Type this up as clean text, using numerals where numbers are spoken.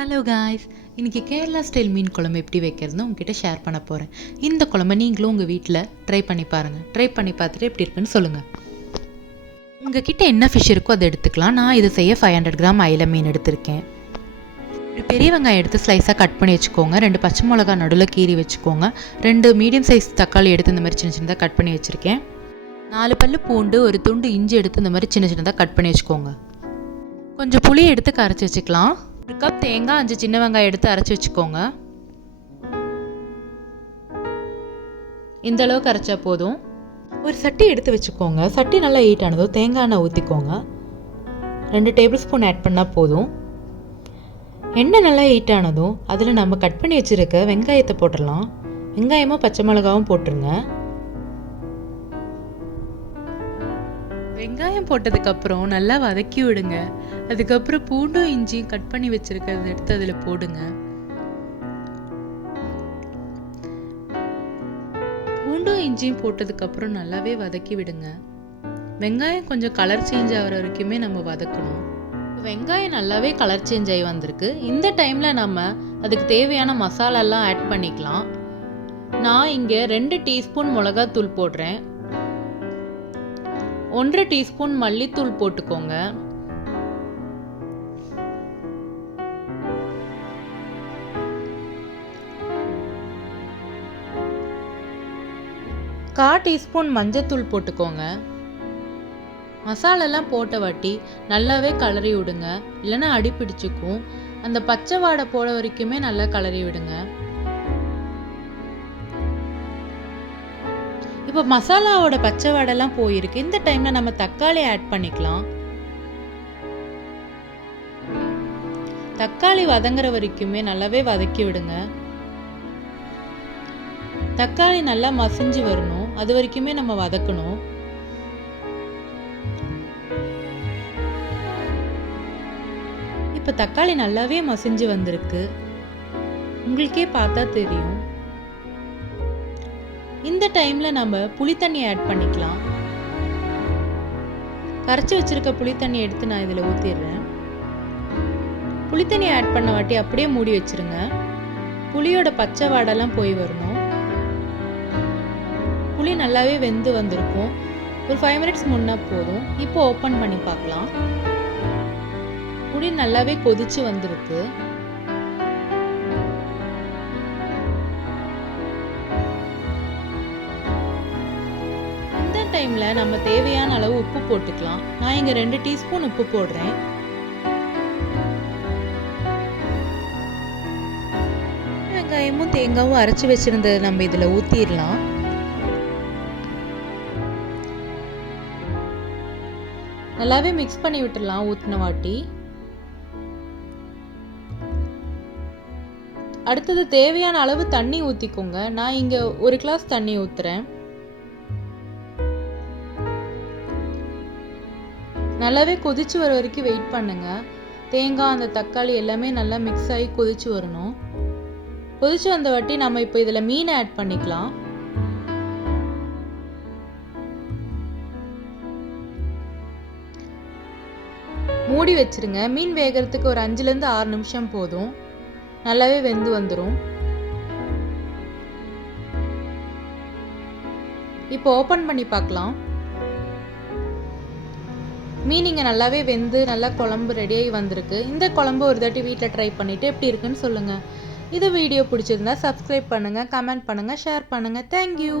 Hello guys, இன்றைக்கி Kerala style மீன் குழம்பு எப்படி வைக்கிறதுன்னு உங்ககிட்ட ஷேர் பண்ண போகிறேன். இந்த குழம்பை நீங்களும் உங்கள் வீட்டில் ட்ரை பண்ணி பாருங்கள். ட்ரை பண்ணி பார்த்துட்டு எப்படி இருக்குன்னு சொல்லுங்கள். உங்கள் கிட்டே என்ன ஃபிஷ் இருக்கோ அதை எடுத்துக்கலாம். நான் இதை செய்ய 500 கிராம் அயில மீன் எடுத்திருக்கேன். ஒரு பெரிய வெங்காயம் எடுத்து ஸ்லைஸாக கட் பண்ணி வச்சுக்கோங்க. 2 பச்சை மிளகா நடுவில் கீறி வச்சுக்கோங்க. 2 மீடியம் சைஸ் தக்காளி எடுத்து இந்த மாதிரி சின்ன சின்னதாக கட் பண்ணி வச்சுருக்கேன். 4 பல்லு பூண்டு, ஒரு துண்டு இஞ்சி எடுத்து இந்த மாதிரி சின்ன சின்னதாக கட் பண்ணி வச்சுக்கோங்க. கொஞ்சம் புளி எடுத்து கரைச்சி வச்சுக்கலாம். 1 கப் தேங்காய், 5 சின்ன வெங்காயம் எடுத்து அரைச்சி வச்சுக்கோங்க. இந்த அளவுக்கு அரைச்சா போதும். ஒரு சட்டி எடுத்து வச்சுக்கோங்க. சட்டி நல்லா ஹீட் ஆனதும் தேங்காய் எண்ணெய் ஊற்றிக்கோங்க. 2 டேபிள் ஸ்பூன் ஆட் பண்ணால் போதும். எண்ணெய் நல்லா ஹீட் ஆனதும் அதில் நம்ம கட் பண்ணி வச்சுருக்க வெங்காயத்தை போட்டுடலாம். வெங்காயமும் பச்சை மிளகாவும் போட்டுருங்க. வெங்காயம் போட்டதுக்கப்புறம் நல்லா வதக்கி விடுங்க. அதுக்கப்புறம் பூண்டும் இஞ்சியும் கட் பண்ணி வச்சுருக்கிறத எடுத்து அதில் போடுங்க. பூண்டும் இஞ்சியும் போட்டதுக்கப்புறம் நல்லாவே வதக்கி விடுங்க. வெங்காயம் கொஞ்சம் கலர் சேஞ்ச் ஆகிற வரைக்குமே நம்ம வதக்கணும். வெங்காயம் நல்லாவே கலர் சேஞ்ச் ஆகி வந்திருக்கு. இந்த டைமில் நம்ம அதுக்கு தேவையான மசாலாலாம் ஆட் பண்ணிக்கலாம். நான் இங்கே 2 டீஸ்பூன் மிளகாத்தூள் போடுறேன். 1 டீஸ்பூன் மல்லித்தூள் போட்டுக்கோங்க. கால் டீஸ்பூன் மஞ்சத்தூள் போட்டுக்கோங்க. மசாலெல்லாம் போட்ட வாட்டி நல்லாவே கலரி விடுங்க, இல்லைன்னா அடி பிடிச்சிக்கும். அந்த பச்சை வாடை போட வரைக்குமே நல்லா கலரி விடுங்க. இப்போ மசாலாவோட பச்சை வாடெல்லாம் போயிருக்கு. இந்த டைமில் நம்ம தக்காளி ஆட் பண்ணிக்கலாம். தக்காளி வதங்குற வரைக்குமே நல்லாவே வதக்கி விடுங்க. தக்காளி நல்லா மசிஞ்சு வரணும், அது வரைக்குமே நம்ம வதக்கணும். இப்போ தக்காளி நல்லாவே மசிஞ்சு வந்திருக்கு, உங்களுக்கே பார்த்தா தெரியும். இந்த டைமில் நம்ம புளி தண்ணி ஆட் பண்ணிக்கலாம். கரைச்சி வச்சிருக்க புளி தண்ணி எடுத்து நான் இதில் ஊற்றிடுறேன். புளி தண்ணி ஆட் பண்ண வாட்டி அப்படியே மூடி வச்சிருங்க. புளியோட பச்சை வாடெல்லாம் போய் வரணும். புளி நல்லாவே வெந்து வந்திருக்கும். ஒரு 5 மினிட்ஸ் முன்னா போதும். இப்போ ஓப்பன் பண்ணி பார்க்கலாம். புளி நல்லாவே கொதிச்சு வந்திருக்கு. டைம்ல நம்ம தேவையான அளவு உப்பு போட்டுக்கலாம். நான் இங்க 2 டீஸ்பூன் உப்பு போடுறேன். வெங்காயமும் தேங்காயும் அரைச்சு வச்சிருந்தது நம்ம இதுல ஊத்திடலாம். நல்லாவே மிக்ஸ் பண்ணி விட்டுடலாம். ஊத்தின வாட்டி அடுத்தது தேவையான அளவு தண்ணி ஊத்திக்கோங்க. நான் இங்க 1 கிளாஸ் தண்ணி ஊத்துறேன். நல்லாவே கொதிச்சு வர வரைக்கும் வெயிட் பண்ணுங்க. தேங்காய், அந்த தக்காளி எல்லாமே நல்லா மிக்ஸ் ஆகி கொதிச்சு வரணும். கொதிச்சு வந்த வாட்டி நம்ம இப்போ இதில் மீனை ஆட் பண்ணிக்கலாம். மூடி வச்சிருங்க. மீன் வேகிறதுக்கு ஒரு 5லேருந்து 6 நிமிஷம் போதும். நல்லாவே வெந்து வந்துடும். இப்போ ஓப்பன் பண்ணி பார்க்கலாம். மீன் இங்கே நல்லாவே வெந்து நல்லா குழம்பு ரெடியாகி வந்திருக்கு. இந்த குழம்பு ஒரு தாட்டி வீட்டில் ட்ரை பண்ணிவிட்டு எப்படி இருக்குன்னு சொல்லுங்கள். இது வீடியோ பிடிச்சிருந்தா சப்ஸ்கிரைப் பண்ணுங்கள், கமெண்ட் பண்ணுங்கள், ஷேர் பண்ணுங்கள். தேங்க்யூ.